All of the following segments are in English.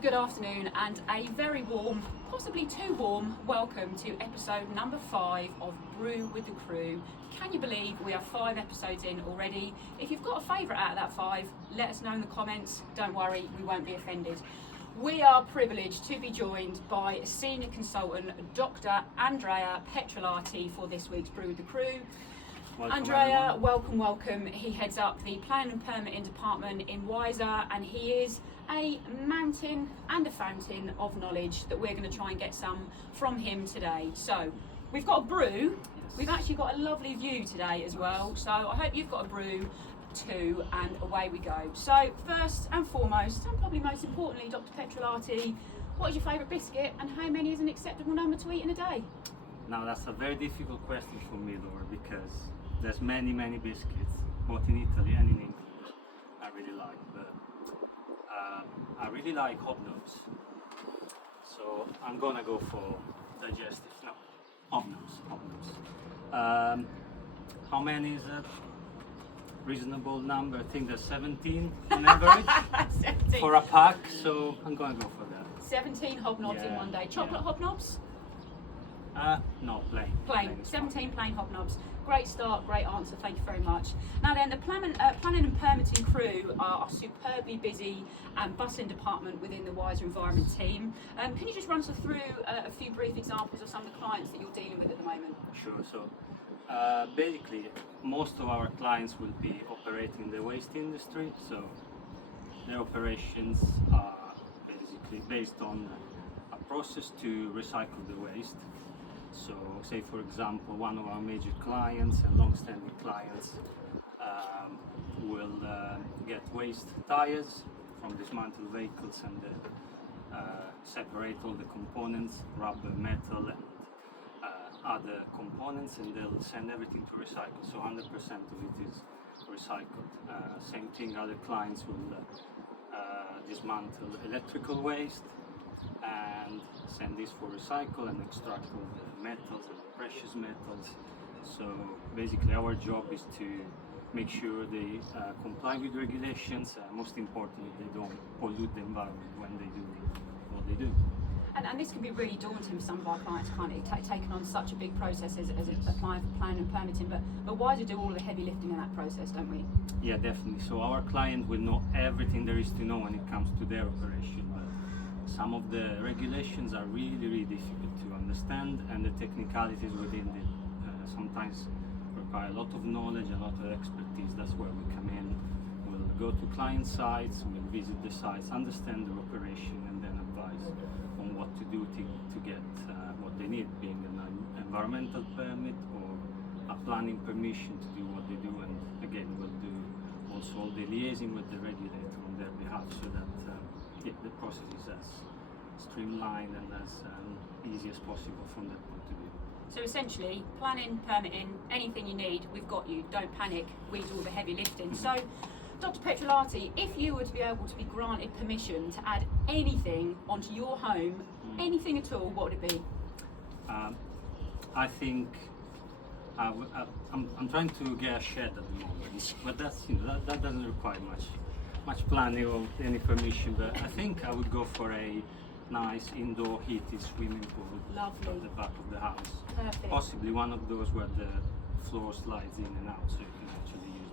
good afternoon, and a very warm, possibly too warm, welcome to episode number 5 of Brew With The Crew. Can you believe we are 5 episodes in already? If you've got a favourite out of that 5, let us know in the comments. Don't worry, we won't be offended. We are privileged to be joined by senior consultant Dr. Andrea Petrolati for this week's Brew With The Crew. Welcome, Andrea, welcome. He heads up the Planning and Permitting Department in Wiser, and he is a mountain and a fountain of knowledge that we're going to try and get some from him today. So, we've got a brew. Yes. We've actually got a lovely view today as well. So, I hope you've got a brew too, and away we go. So, first and foremost, and probably most importantly, Dr. Petrolati, what is your favourite biscuit, and how many is an acceptable number to eat in a day? Now that's a very difficult question for me, Laura, because there's many biscuits, both in Italy and in England, I really like. But I really like hobnobs, so I'm gonna go for digestives. No, hobnobs. How many is a reasonable number? I think there's 17 on average 17. for a pack, so I'm gonna go for that. 17 hobnobs in one day. Chocolate hobnobs? No, plain. Plain. 17 plain hobnobs. Great start, great answer, thank you very much. Now then, the planning and permitting crew are superbly busy and bustling department within the Wiser Environment team. Can you just run us through a few brief examples of some of the clients that you're dealing with at the moment? Sure. So basically, most of our clients will be operating in the waste industry. So their operations are basically based on a process to recycle the waste. So, say for example, one of our major clients and long-standing clients will get waste tires from dismantled vehicles and separate all the components, rubber, metal, and other components, and they'll send everything to recycle. So 100% of it is recycled. Same thing, other clients will dismantle electrical waste and send this for recycle and extract all the metals and precious metals. So basically our job is to make sure they comply with regulations, most importantly they don't pollute the environment when they do what they do. And this can be really daunting for some of our clients, can't it? Taking on such a big process as applying for planning and permitting, but Wiser do all of the heavy lifting in that process, don't we? Yeah, definitely. So our client will know everything there is to know when it comes to their operation. Some of the regulations are really difficult to understand, and the technicalities within it sometimes require a lot of knowledge, a lot of expertise. That's where we come in. We'll go to client sites, we'll visit the sites, understand their operation, and then advise on what to do to get what they need, being an environmental permit or a planning permission to do what they do. And again, we'll do also all the liaising with the regulator on their behalf, so that the process is as streamlined and as easy as possible from that point of view. So essentially, planning, permitting, anything you need, we've got you. Don't panic, we do all the heavy lifting. So, Dr. Petrolati, if you were to be able to be granted permission to add anything onto your home, anything at all, what would it be? I think I'm trying to get a shed at the moment, but that's that doesn't require much planning or any permission. But I think I would go for a nice indoor heated swimming pool. Lovely. At the back of the house. Perfect. Possibly one of those where the floor slides in and out, so you can actually use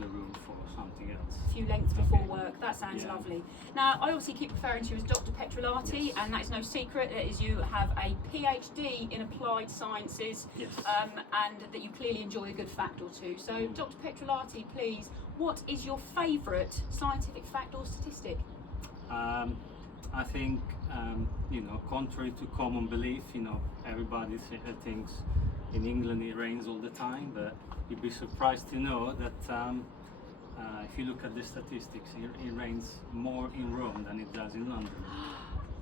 the room for something else. A few lengths before work, that sounds Yeah. lovely. Now, I obviously keep referring to you as Dr. Petrolati, Yes. and that is no secret, that is you have a PhD in applied sciences, Yes. and that you clearly enjoy a good fact or two. So, Dr. Petrolati, please, what is your favourite scientific fact or statistic? I think, contrary to common belief, everybody thinks in England it rains all the time, but you'd be surprised to know that if you look at the statistics, it rains more in Rome than it does in London.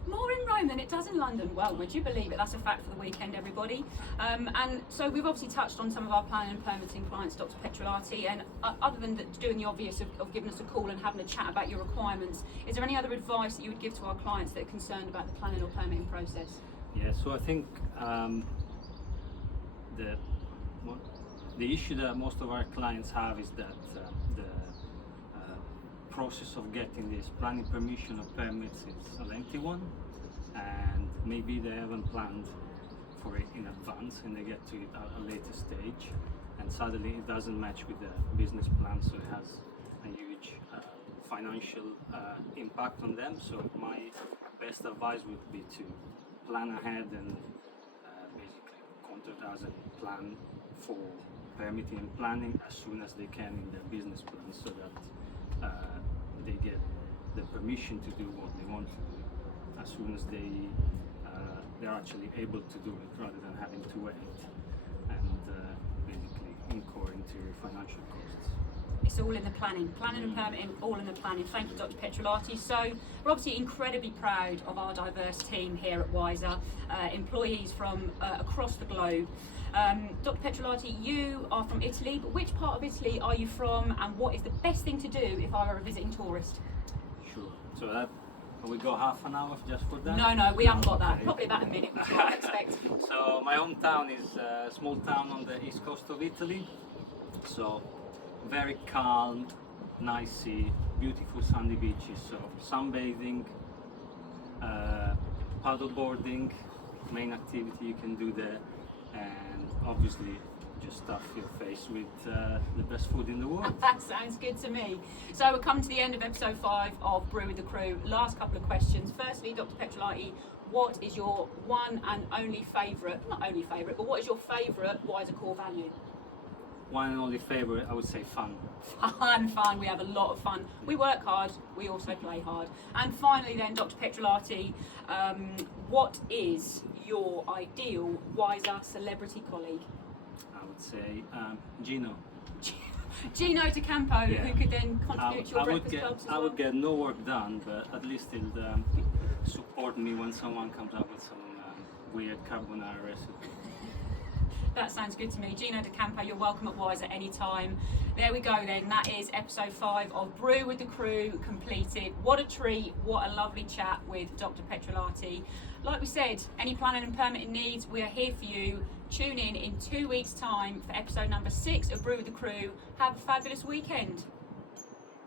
More in Rome than it does in London. Well, would you believe it? That's a fact for the weekend, everybody. And so we've obviously touched on some of our planning and permitting clients, Dr. Petrolati, and other than doing the obvious of giving us a call and having a chat about your requirements, is there any other advice that you would give to our clients that are concerned about the planning or permitting process? Yeah, so I think the issue that most of our clients have is that process of getting this planning permission or permits is a lengthy one, and maybe they haven't planned for it in advance and they get to it at a later stage, and suddenly it doesn't match with the business plan, so it has a huge financial impact on them. So my best advice would be to plan ahead and basically contact us and plan for permitting and planning as soon as they can in their business plan, so that they get the permission to do what they want to do as soon as they're actually able to do it, rather than having to wait and basically incur into financial costs. It's all in the planning and permitting, all in the planning. Thank you, Dr. Petrolati. So we're obviously incredibly proud of our diverse team here at Wiser, employees from across the globe. Dr. Petrolati, you are from Italy, but which part of Italy are you from, and what is the best thing to do if I were a visiting tourist? Sure. So we go half an hour just for that? No, we haven't got that. Okay. Probably about a minute, which I expect. So my hometown is a small town on the east coast of Italy. So very calm, nice sea, beautiful sandy beaches. So sunbathing, paddleboarding, main activity you can do there, and obviously just stuff your face with the best food in the world. That sounds good to me. So we're coming to the end of episode 5 of Brew With The Crew. Last couple of questions. Firstly, Dr. Petrolati, what is your one and only favourite, not only favourite, but what is your favourite Wiser core value? One and only favourite, I would say fun. Fun. We have a lot of fun. We work hard, we also play hard. And finally then, Dr. Petrolati, what is your ideal Wiser celebrity colleague? I would say Gino. Gino DeCampo, Yeah. who could then contribute to your breakfast clubs as well? I would get no work done, but at least he'll support me when someone comes up with some weird carbonara recipe. That sounds good to me. Gino DeCampo, you're welcome at Wiser anytime. There we go then. That is episode 5 of Brew With The Crew completed. What a treat. What a lovely chat with Dr. Petrolati. Like we said, any planning and permitting needs, we are here for you. Tune in 2 weeks' time for episode number 6 of Brew With The Crew. Have a fabulous weekend.